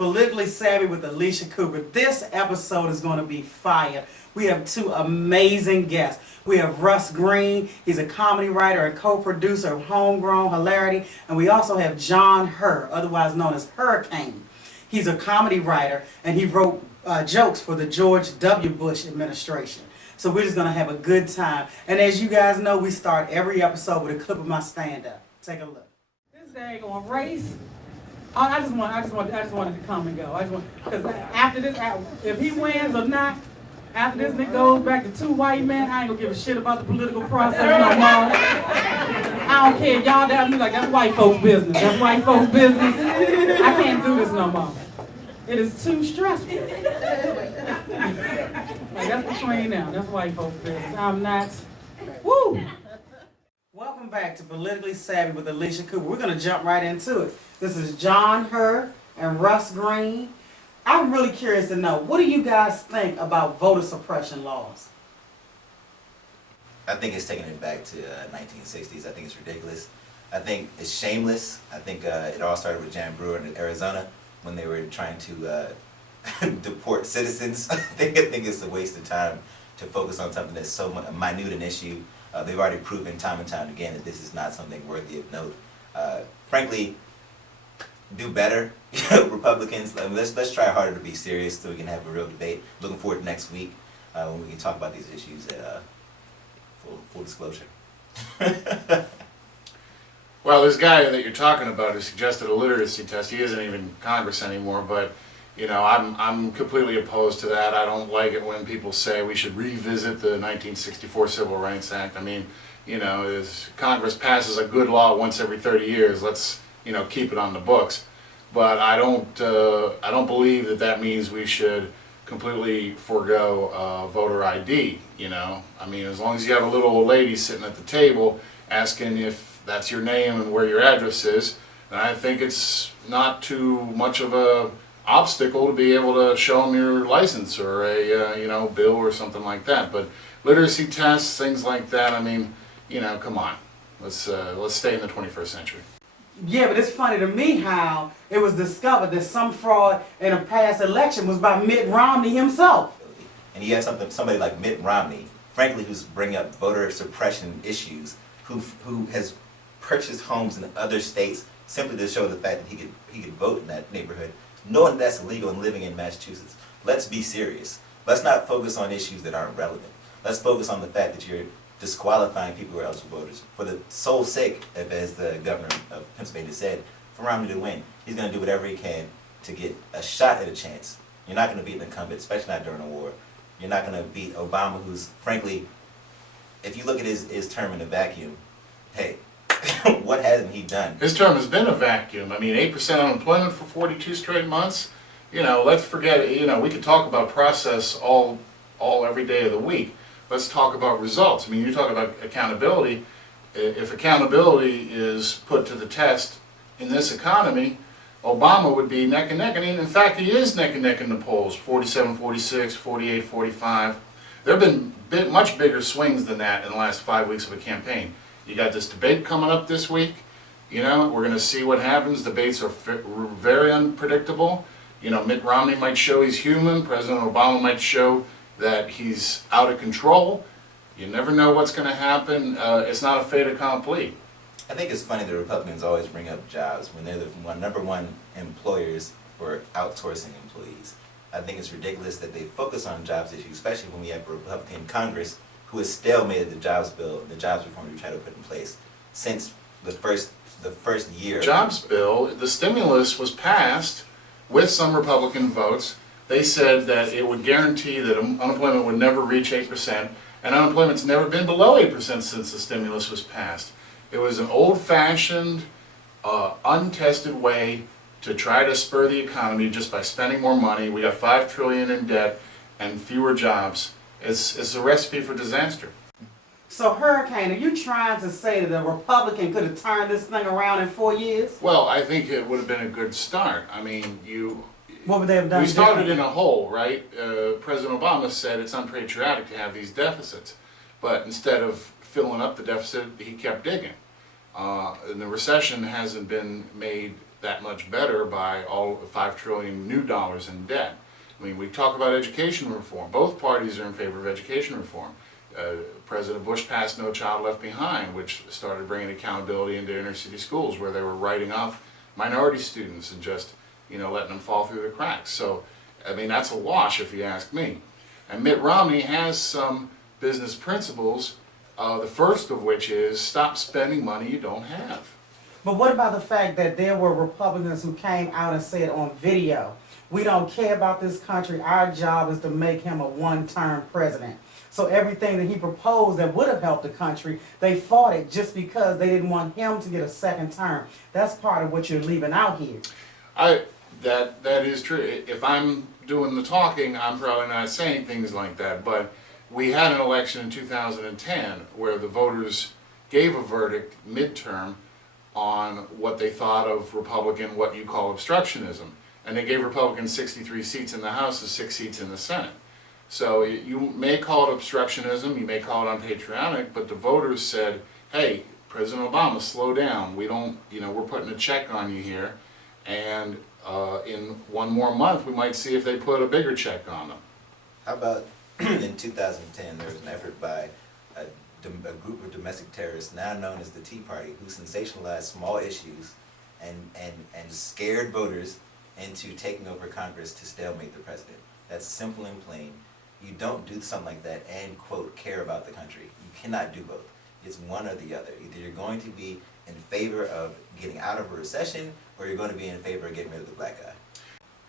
Politically Savvy with Alycia Cooper. This episode is going to be fire. We have two amazing guests. We have Russ Green. He's a comedy writer and co-producer of Homegrown Hilarity. And we also have John Herr, otherwise known as Hurricane. He's a comedy writer and he wrote jokes for the George W. Bush administration. So we're just going to have a good time. And as you guys know, we start every episode with a clip of my stand-up. Take a look. This daggone race. I just wanted to come and go. Because after this, if he wins or not, after this nigga goes back to two white men, I ain't gonna give a shit about the political process no more. I don't care. Y'all down me like that's white folks' business. That's white folks' business. I can't do this no more. It is too stressful. Like that's between them. That's white folks' business. I'm not. Woo! Welcome back to Politically Savvy with Alycia Cooper. We're going to jump right into it. This is John Herr and Russ Green. I'm really curious to know, what do you guys think about voter suppression laws? I think it's taking it back to 1960s. I think it's ridiculous. I think it's shameless. I think it all started with Jan Brewer in Arizona when they were trying to deport citizens. I think it's a waste of time to focus on something that's so minute an issue. They've already proven time and time again that this is not something worthy of note. Frankly, do better, Republicans. Let's try harder to be serious so we can have a real debate. Looking forward to next week when we can talk about these issues at full disclosure. Well, this guy that you're talking about who suggested a literacy test, he isn't even in Congress anymore, but you know, I'm completely opposed to that. I don't like it when people say we should revisit the 1964 Civil Rights Act. I mean, you know, as Congress passes a good law once every 30 years, let's, you know, keep it on the books. But I don't believe that means we should completely forego voter ID. You know, I mean, as long as you have a little old lady sitting at the table asking if that's your name and where your address is, then I think it's not too much of a obstacle to be able to show them your license or a you know, bill or something like that. But literacy tests, things like that, I mean, you know, come on, let's stay in the 21st century. Yeah, but it's funny to me how it was discovered that some fraud in a past election was by Mitt Romney himself. And you have somebody like Mitt Romney, frankly, who's bringing up voter suppression issues, who has purchased homes in other states simply to show the fact that he could vote in that neighborhood, knowing that's illegal and living in Massachusetts. Let's be serious. Let's not focus on issues that aren't relevant. Let's focus on the fact that you're disqualifying people who are eligible voters for the sole sake of, as the governor of Pennsylvania said, for Romney to win. He's going to do whatever he can to get a shot at a chance. You're not going to beat an incumbent, especially not during a war. You're not going to beat Obama, who's, frankly, if you look at his term in a vacuum, hey, what hasn't he done? His term has been a vacuum. I mean, 8% unemployment for 42 straight months. You know, let's forget it. You know, we could talk about process all every day of the week. Let's talk about results. I mean, you talk about accountability. If accountability is put to the test in this economy, Obama would be neck and neck. I mean, in fact, he is neck and neck in the polls, 47, 46, 48, 45. There have been much bigger swings than that in the last 5 weeks of a campaign. You got this debate coming up this week. You know, we're going to see what happens. Debates are very unpredictable. You know, Mitt Romney might show he's human. President Obama might show that he's out of control. You never know what's going to happen. It's not a fait accompli. I think it's funny that Republicans always bring up jobs when they're the number one employers for outsourcing employees. I think it's ridiculous that they focus on jobs issues, especially when we have a Republican Congress who has stalemated the jobs bill, the jobs reform we try to put in place since the first year. Jobs bill, the stimulus was passed with some Republican votes. They said that it would guarantee that unemployment would never reach 8%, and unemployment's never been below 8% since the stimulus was passed. It was an old-fashioned, untested way to try to spur the economy just by spending more money. We got $5 trillion in debt and fewer jobs. It's a recipe for disaster. So, Hurricane, are you trying to say that a Republican could have turned this thing around in 4 years? Well, I think it would have been a good start. I mean, what would they have done? We started in a hole, right? President Obama said it's unpatriotic to have these deficits, but instead of filling up the deficit, he kept digging. And the recession hasn't been made that much better by all $5 trillion new dollars in debt. I mean, we talk about education reform. Both parties are in favor of education reform. President Bush passed No Child Left Behind, which started bringing accountability into inner city schools where they were writing off minority students and just, letting them fall through the cracks. So, I mean, that's a wash if you ask me. And Mitt Romney has some business principles, the first of which is stop spending money you don't have. But what about the fact that there were Republicans who came out and said on video, we don't care about this country, our job is to make him a one-term president. So everything that he proposed that would have helped the country, they fought it just because they didn't want him to get a second term. That's part of what you're leaving out here. That is true. If I'm doing the talking, I'm probably not saying things like that, but we had an election in 2010 where the voters gave a verdict midterm on what they thought of Republican, what you call obstructionism. And they gave Republicans 63 seats in the House and 6 seats in the Senate. So you may call it obstructionism, you may call it unpatriotic, but the voters said, hey, President Obama, slow down. We don't, we're putting a check on you here. And in one more month, we might see if they put a bigger check on them. How about in 2010, there was an effort by a group of domestic terrorists now known as the Tea Party who sensationalized small issues and scared voters into taking over Congress to stalemate the president. That's simple and plain. You don't do something like that and, quote, care about the country. You cannot do both. It's one or the other. Either you're going to be in favor of getting out of a recession or you're going to be in favor of getting rid of the black guy.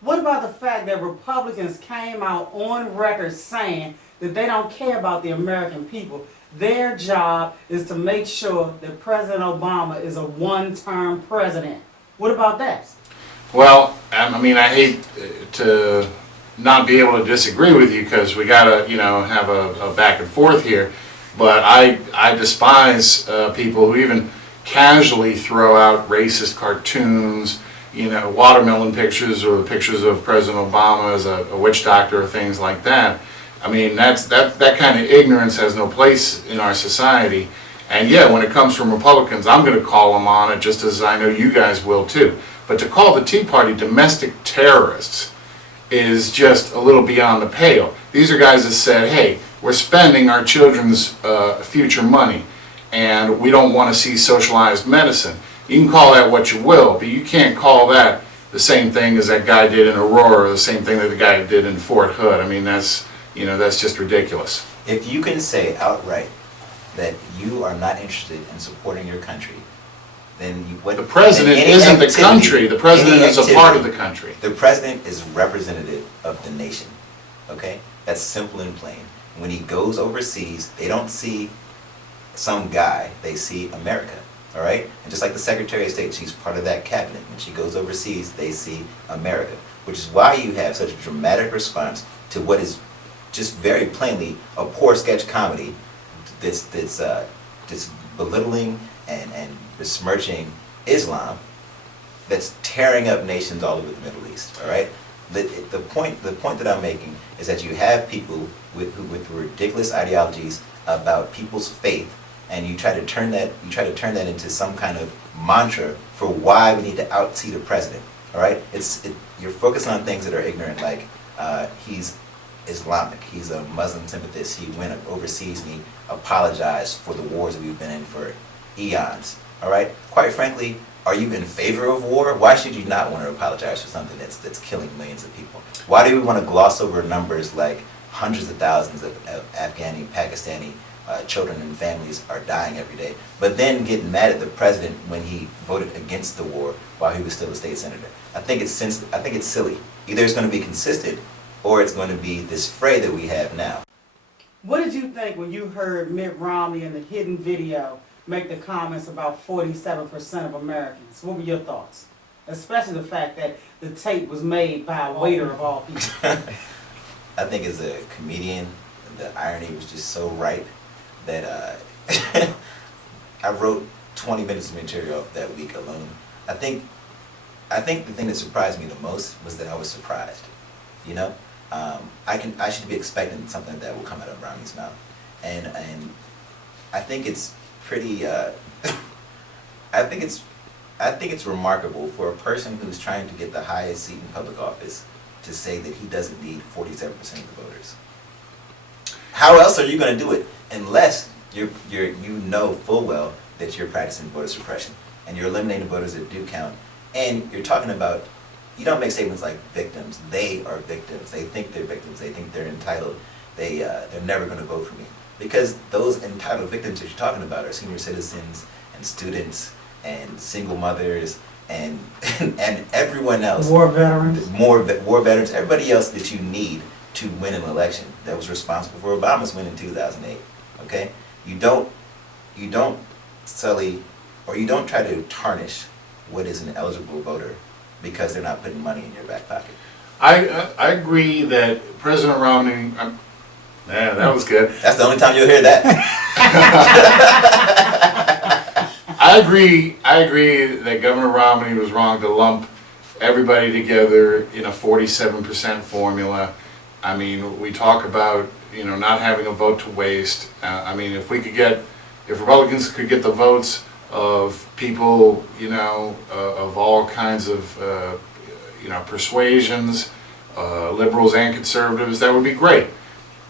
What about the fact that Republicans came out on record saying that they don't care about the American people? Their job is to make sure that President Obama is a one-term president. What about that? Well, I mean, I hate to not be able to disagree with you because we gotta, have a back and forth here. But I despise people who even casually throw out racist cartoons, watermelon pictures or pictures of President Obama as a witch doctor or things like that. I mean, that kind of ignorance has no place in our society. And yeah, when it comes from Republicans, I'm going to call them on it just as I know you guys will too. But to call the Tea Party domestic terrorists is just a little beyond the pale. These are guys that said, hey, we're spending our children's future money and we don't want to see socialized medicine. You can call that what you will, but you can't call that the same thing as that guy did in Aurora or the same thing that the guy did in Fort Hood. I mean, that's just ridiculous. If you can say outright that you are not interested in supporting your country, then the president isn't the country. The president is a part of the country. The president is representative of the nation. Okay? That's simple and plain. When he goes overseas, they don't see some guy, they see America. All right? And just like the Secretary of State, she's part of that cabinet. When she goes overseas, they see America. Which is why you have such a dramatic response to what is just very plainly a poor sketch comedy that's belittling and besmirching Islam, that's tearing up nations all over the Middle East. All right. The point that I'm making is that you have people with ridiculous ideologies about people's faith, and you try to turn that into some kind of mantra for why we need to out-seat a president. All right. You're focusing on things that are ignorant, like he's Islamic, he's a Muslim sympathist, he went overseas and he apologized for the wars that we've been in for eons. All right? Quite frankly, are you in favor of war? Why should you not want to apologize for something that's killing millions of people? Why do we want to gloss over numbers like hundreds of thousands of Afghani, Pakistani children and families are dying every day, but then get mad at the president when he voted against the war while he was still a state senator? I think it's silly. Either it's going to be consistent or it's going to be this fray that we have now. What did you think when you heard Mitt Romney in the hidden video make the comments about 47% of Americans? What were your thoughts? Especially the fact that the tape was made by a waiter of all people. I think as a comedian, the irony was just so ripe that I wrote 20 minutes of material that week alone. I think the thing that surprised me the most was that I was surprised. I should be expecting something that will come out of Romney's mouth, and I think it's pretty. I think I think it's remarkable for a person who's trying to get the highest seat in public office to say that he doesn't need 47% of the voters. How else are you going to do it unless you know full well that you're practicing voter suppression and you're eliminating voters that do count, and you're talking about, you don't make statements like victims. They are victims. They think they're victims. They think they're entitled. They're never going to vote for me. Because those entitled victims that you're talking about are senior citizens and students and single mothers and and everyone else. War veterans. War veterans, everybody else that you need to win an election that was responsible for Obama's win in 2008. Okay? You don't sully, or you don't try to tarnish what is an eligible voter because they're not putting money in your back pocket. I agree that President Romney, yeah, that was good. That's the only time you'll hear that. I agree that Governor Romney was wrong to lump everybody together in a 47% formula. I mean, we talk about, not having a vote to waste. I mean, if Republicans could get the votes of people, of all kinds of, persuasions, liberals and conservatives, that would be great.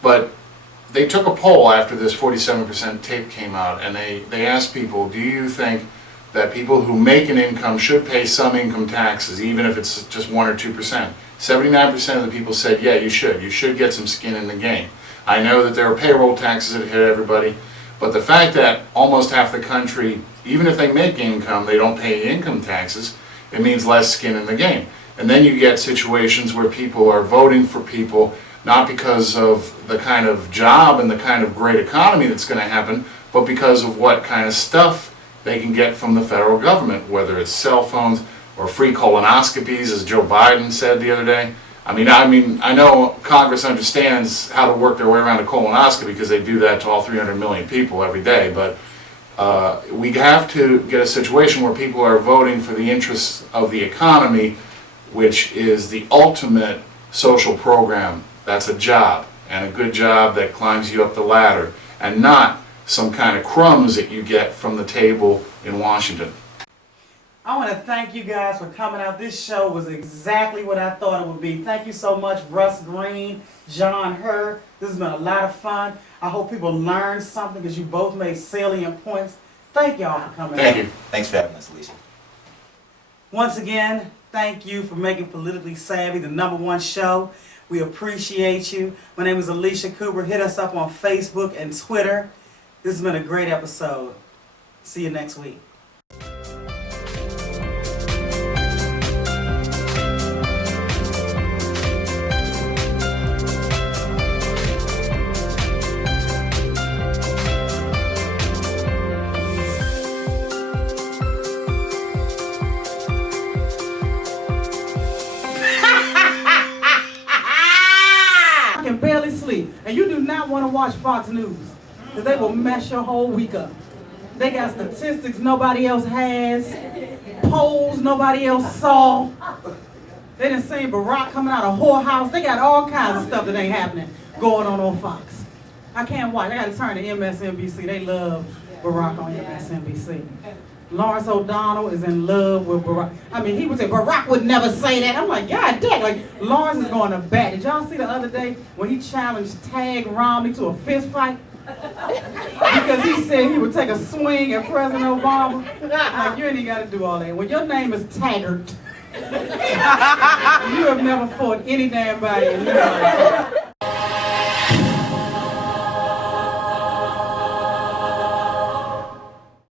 But they took a poll after this 47% tape came out, and they asked people, do you think that people who make an income should pay some income taxes, even if it's just 1 or 2%? 79% of the people said, yeah, you should. You should get some skin in the game. I know that there are payroll taxes that hit everybody, but the fact that almost half the country, even if they make income, they don't pay income taxes, it means less skin in the game. And then you get situations where people are voting for people not because of the kind of job and the kind of great economy that's going to happen, but because of what kind of stuff they can get from the federal government, whether it's cell phones or free colonoscopies, as Joe Biden said the other day. I mean, I know Congress understands how to work their way around a colonoscopy because they do that to all 300 million people every day, but we have to get a situation where people are voting for the interests of the economy, which is the ultimate social program. That's a job, and a good job that climbs you up the ladder, and not some kind of crumbs that you get from the table in Washington. I want to thank you guys for coming out. This show was exactly what I thought it would be. Thank you so much, Russ Green, John Hurd. This has been a lot of fun. I hope people learned something because you both made salient points. Thank y'all for coming out. Thank you. Thanks for having us, Alycia. Once again, thank you for making Politically Savvy the #1 show. We appreciate you. My name is Alycia Cooper. Hit us up on Facebook and Twitter. This has been a great episode. See you next week. Can barely sleep, and you do not want to watch Fox News because they will mess your whole week up. They got statistics nobody else has, polls nobody else saw. They done seen Barack coming out of whorehouse. They got all kinds of stuff that ain't happening going on Fox. I can't watch. I got to turn to MSNBC. They love Barack on MSNBC. Lawrence O'Donnell is in love with Barack. I mean, he would say, Barack would never say that. I'm like, God dang, like, Lawrence is going to bat. Did y'all see the other day when he challenged Tag Romney to a fist fight? Because he said he would take a swing at President Obama. Like, you ain't even got to do all that. When your name is Taggart, you have never fought any damn body in your life.